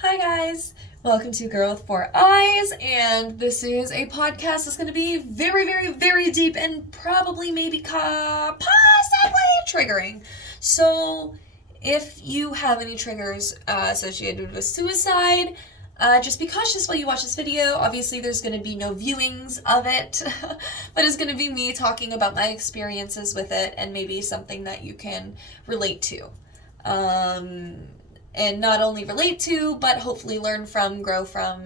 Hi guys, welcome to Girl with Four Eyes, and this is a podcast that's going to be very deep and probably maybe possibly triggering. So, if you have any triggers associated with suicide, just be cautious while you watch this video. Obviously, there's going to be no viewings of it, but it's going to be me talking about my experiences with it and maybe something that you can relate to. And not only relate to, but hopefully learn from, grow from.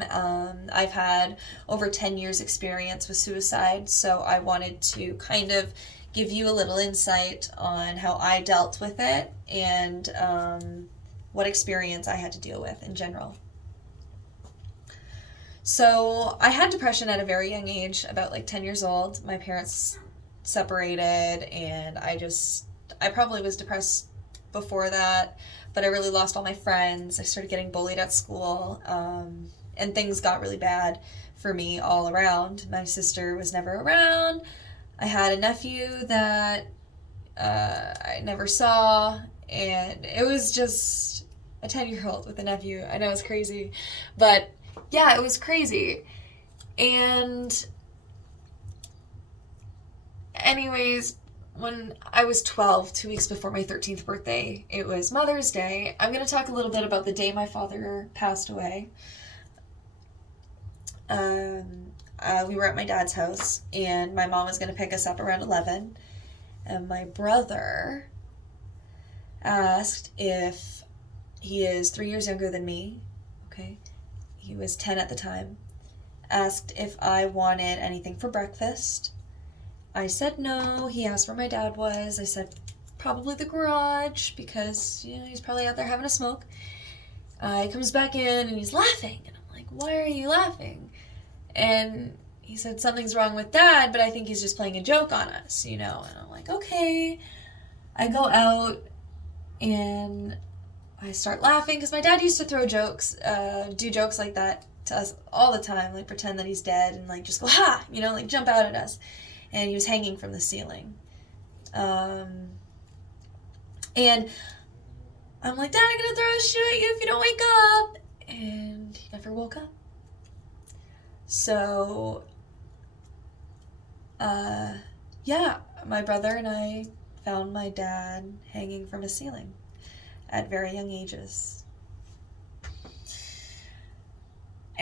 I've had over 10 years experience with suicide, so I wanted to kind of give you a little insight on how I dealt with it and what experience I had to deal with in general. So I had depression at a very young age, about like 10 years old. My parents separated, and I probably was depressed before that, but I really lost all my friends. I started getting bullied at school, and things got really bad for me all around. My sister was never around. I had a nephew that I never saw, and it was just a 10-year-old with a nephew. I know it's crazy, but yeah, it was crazy. And anyways, when I was 12, 2 weeks before my 13th birthday, it was Mother's Day. I'm going to talk a little bit about the day my father passed away. We were at my dad's house, and my mom was going to pick us up around 11. And my brother asked, if he is 3 years younger than me, okay, he was 10 at the time, asked if I wanted anything for breakfast. I said no. He asked where my dad was. I said probably the garage because, he's probably out there having a smoke. He comes back in and he's laughing. And I'm like, why are you laughing? And he said, something's wrong with Dad, but I think he's just playing a joke on us, And I'm like, okay. I go out and I start laughing because my dad used to throw jokes, do jokes like that to us all the time, like pretend that he's dead and like just go, ha, like jump out at us. And he was hanging from the ceiling. And I'm like, Dad, I'm going to throw a shoe at you if you don't wake up. And he never woke up. So, yeah, my brother and I found my dad hanging from a ceiling at very young ages.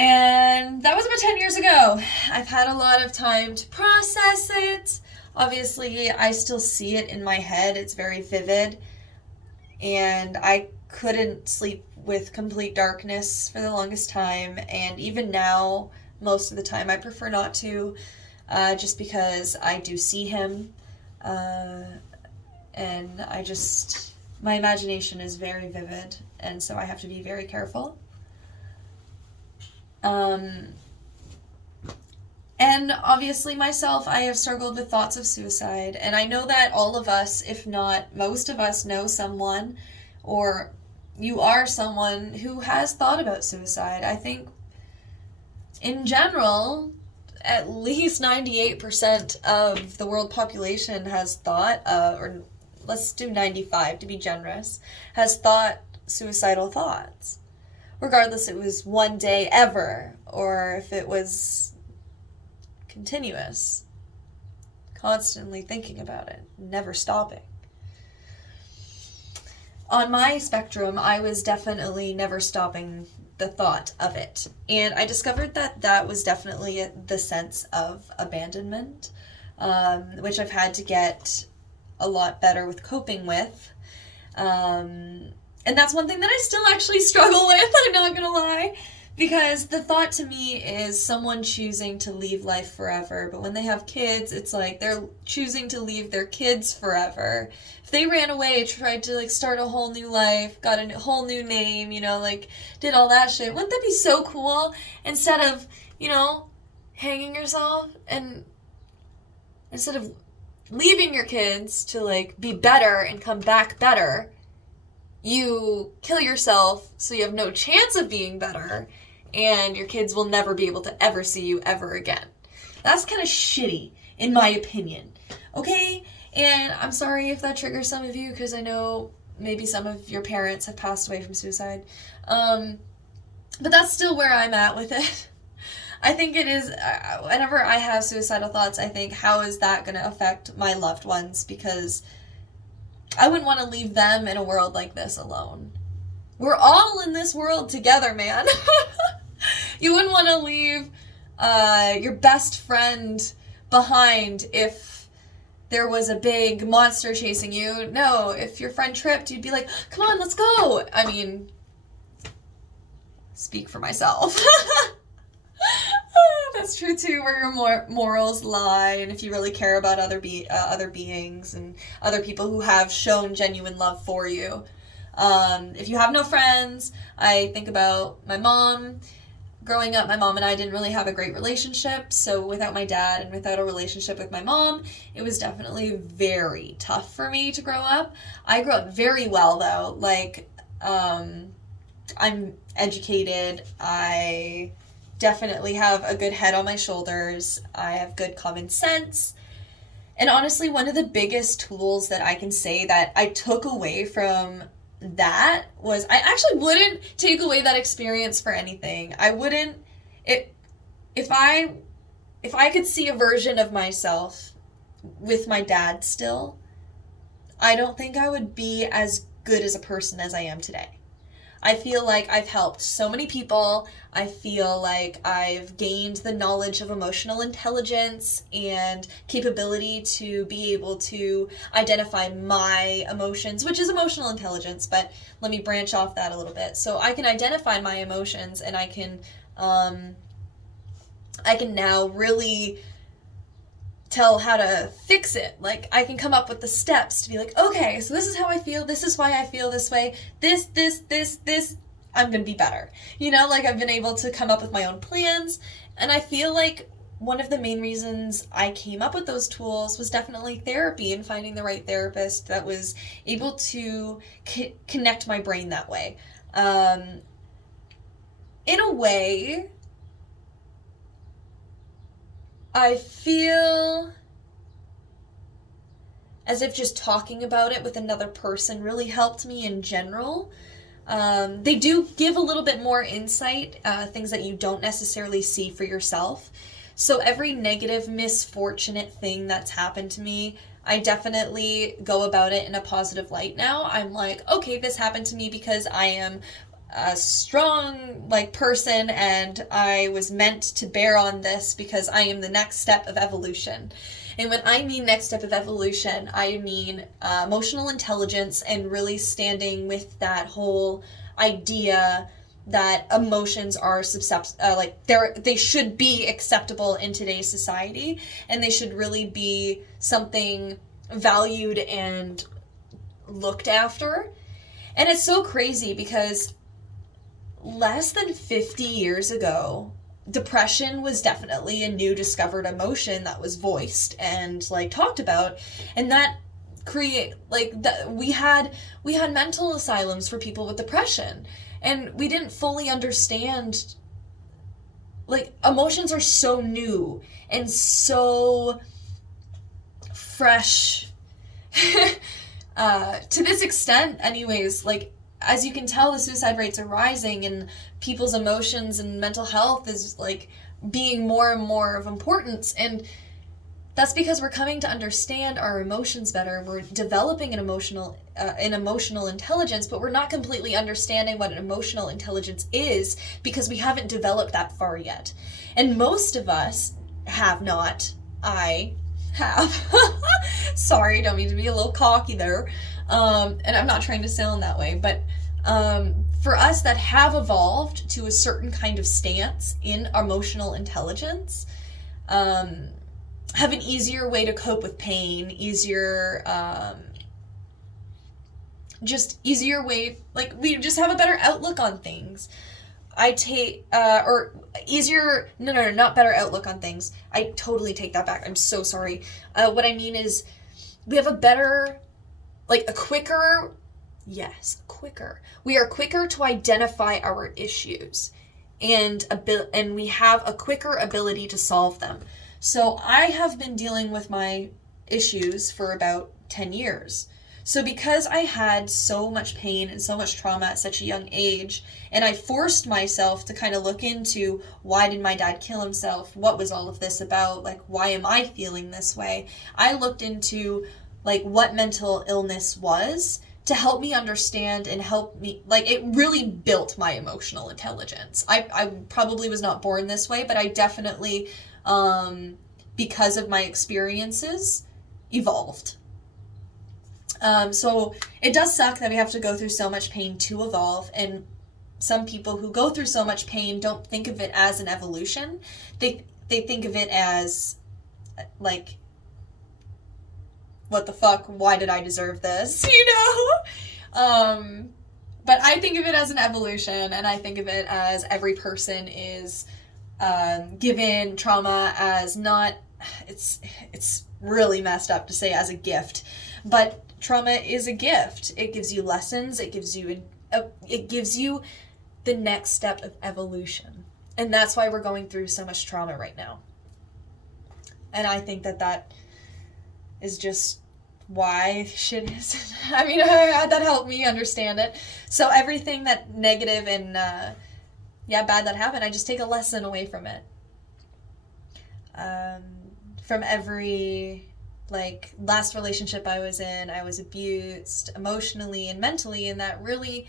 And that was about 10 years ago. I've had a lot of time to process it. Obviously, I still see it in my head. It's very vivid. And I couldn't sleep with complete darkness for the longest time. And even now, most of the time, I prefer not to, just because I do see him. And my imagination is very vivid. And so I have to be very careful. And obviously myself, I have struggled with thoughts of suicide, and I know that all of us, if not most of us, know someone, or you are someone who has thought about suicide. I think in general, at least 98% of the world population has thought, or let's do 95 to be generous, has thought suicidal thoughts. Regardless if it was one day ever, or if it was continuous, constantly thinking about it, never stopping. On my spectrum, I was definitely never stopping the thought of it. And I discovered that was definitely the sense of abandonment, which I've had to get a lot better with coping with. And that's one thing that I still actually struggle with, I'm not gonna lie. Because the thought to me is someone choosing to leave life forever. But when they have kids, it's like they're choosing to leave their kids forever. If they ran away, tried to start a whole new life, got a whole new name, did all that shit, wouldn't that be so cool? Instead of, hanging yourself, and instead of leaving your kids to be better and come back better, you kill yourself so you have no chance of being better, and your kids will never be able to ever see you ever again. That's kind of shitty, in my opinion. Okay? And I'm sorry if that triggers some of you, because I know maybe some of your parents have passed away from suicide. But that's still where I'm at with it. I think it is, whenever I have suicidal thoughts, I think, how is that going to affect my loved ones? Because I wouldn't want to leave them in a world like this alone. We're all in this world together, man. You wouldn't want to leave your best friend behind if there was a big monster chasing you. No, if your friend tripped, you'd be like, come on, let's go. I mean, speak for myself. That's true too, where your morals lie, and if you really care about other beings and other people who have shown genuine love for you. If you have no friends, I think about my mom. Growing up, my mom and I didn't really have a great relationship, so without my dad and without a relationship with my mom, it was definitely very tough for me to grow up. I grew up very well, though. Like, I'm educated, I definitely have a good head on my shoulders, I have good common sense, and honestly, one of the biggest tools that I can say that I took away from that was, I actually wouldn't take away that experience for anything. I wouldn't, if I could see a version of myself with my dad still, I don't think I would be as good as a person as I am today. I feel like I've helped so many people. I feel like I've gained the knowledge of emotional intelligence and capability to be able to identify my emotions, which is emotional intelligence, but let me branch off that a little bit. So I can identify my emotions, and I can now really tell how to fix it. Like, I can come up with the steps to be like, okay, so this is how I feel, this is why I feel this way, this, I'm gonna be better. You know, like, I've been able to come up with my own plans, and I feel like one of the main reasons I came up with those tools was definitely therapy and finding the right therapist that was able to connect my brain that way. In a way, I feel as if just talking about it with another person really helped me in general. They do give a little bit more insight, things that you don't necessarily see for yourself. So every negative, misfortunate thing that's happened to me, I definitely go about it in a positive light now. I'm like, okay, this happened to me because I am a strong person, and I was meant to bear on this because I am the next step of evolution. And when I mean next step of evolution, I mean emotional intelligence, and really standing with that whole idea that emotions are they should be acceptable in today's society, and they should really be something valued and looked after. And it's so crazy because less than 50 years ago, depression was definitely a new discovered emotion that was voiced and talked about, and that we had mental asylums for people with depression, and we didn't fully understand, emotions are so new and so fresh to this extent anyways. As you can tell, the suicide rates are rising, and people's emotions and mental health is being more and more of importance, and that's because we're coming to understand our emotions better. We're developing an emotional intelligence, but we're not completely understanding what an emotional intelligence is because we haven't developed that far yet. And most of us have not. I have. Sorry, don't mean to be a little cocky there. And I'm not trying to sound that way, but for us that have evolved to a certain kind of stance in emotional intelligence, have an easier way to cope with pain, easier way, we just have a better outlook on things. Not better outlook on things. I totally take that back. I'm so sorry. What I mean is, we have a better, quicker. We are quicker to identify our issues, and we have a quicker ability to solve them. So I have been dealing with my issues for about 10 years. So because I had so much pain and so much trauma at such a young age, and I forced myself to kind of look into, why did my dad kill himself? What was all of this about? Like, why am I feeling this way? I looked into like what mental illness was to help me understand and help me, like, it really built my emotional intelligence. I probably was not born this way, but I definitely, because of my experiences, evolved. So it does suck that we have to go through so much pain to evolve, and some people who go through so much pain don't think of it as an evolution. They think of it as, like, what the fuck, why did I deserve this, you know? But I think of it as an evolution, and I think of it as every person is given trauma as not, it's really messed up to say as a gift, but trauma is a gift. It gives you lessons, it gives you the next step of evolution. And that's why we're going through so much trauma right now. And I think that is just why shit is. I mean, that helped me understand it. So everything that negative and bad that happened, I just take a lesson away from it. From every, like, last relationship I was in, I was abused emotionally and mentally, and that really,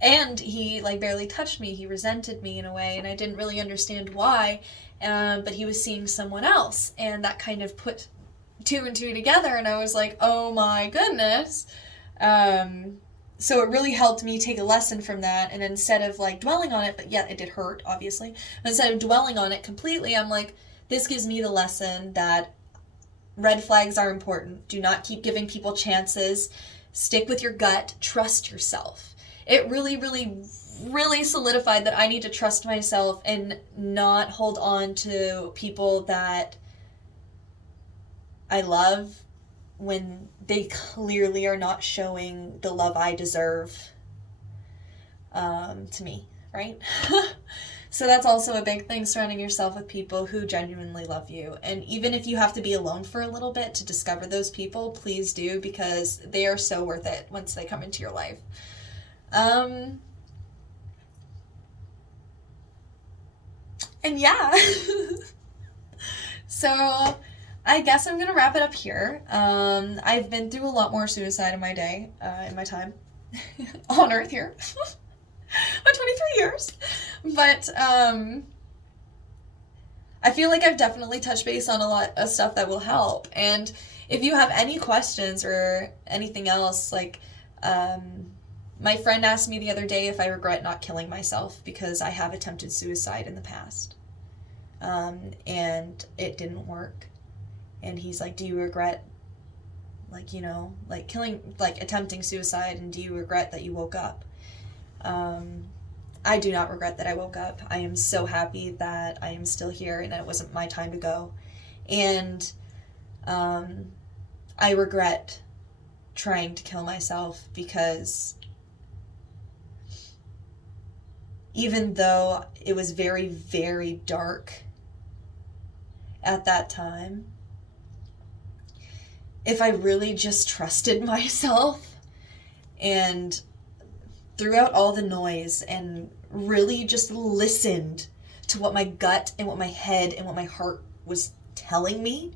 and he, like, barely touched me. He resented me in a way, and I didn't really understand why, but he was seeing someone else, and that kind of put two and two together, and I was like, oh my goodness. So it really helped me take a lesson from that, and instead of, like, dwelling on it, but yeah, it did hurt, obviously, but instead of dwelling on it completely, I'm like, this gives me the lesson that red flags are important. Do not keep giving people chances. Stick with your gut. Trust yourself. It really, really, really solidified that I need to trust myself and not hold on to people that I love when they clearly are not showing the love I deserve to me, right? So that's also a big thing, surrounding yourself with people who genuinely love you. And even if you have to be alone for a little bit to discover those people, please do, because they are so worth it once they come into your life. And yeah. So I guess I'm going to wrap it up here. I've been through a lot more suicide in my day, in my time on Earth here. My 23 years. But I feel like I've definitely touched base on a lot of stuff that will help. And if you have any questions or anything else, like, my friend asked me the other day if I regret not killing myself, because I have attempted suicide in the past. And it didn't work. And he's like, do you regret, like, you know, like killing, like attempting suicide, and do you regret that you woke up? I do not regret that I woke up. I am so happy that I am still here and that it wasn't my time to go. And I regret trying to kill myself, because even though it was very, very dark at that time, if I really just trusted myself and throughout all the noise and really just listened to what my gut and what my head and what my heart was telling me,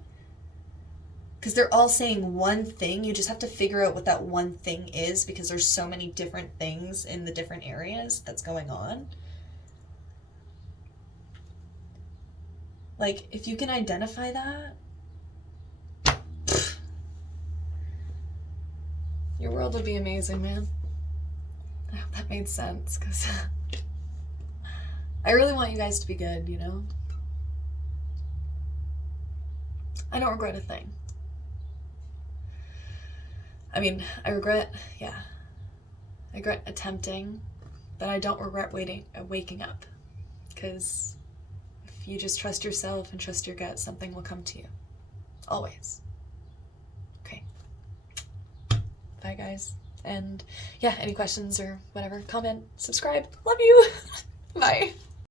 because they're all saying one thing, you just have to figure out what that one thing is, because there's so many different things in the different areas that's going on. Like, if you can identify that, your world will be amazing, man. I hope that made sense, because I really want you guys to be good, you know? I don't regret a thing. I mean, I regret attempting, but I don't regret waking up, because if you just trust yourself and trust your gut, something will come to you. Always. Okay. Bye, guys. And yeah, any questions or whatever, comment, subscribe. Love you. Bye.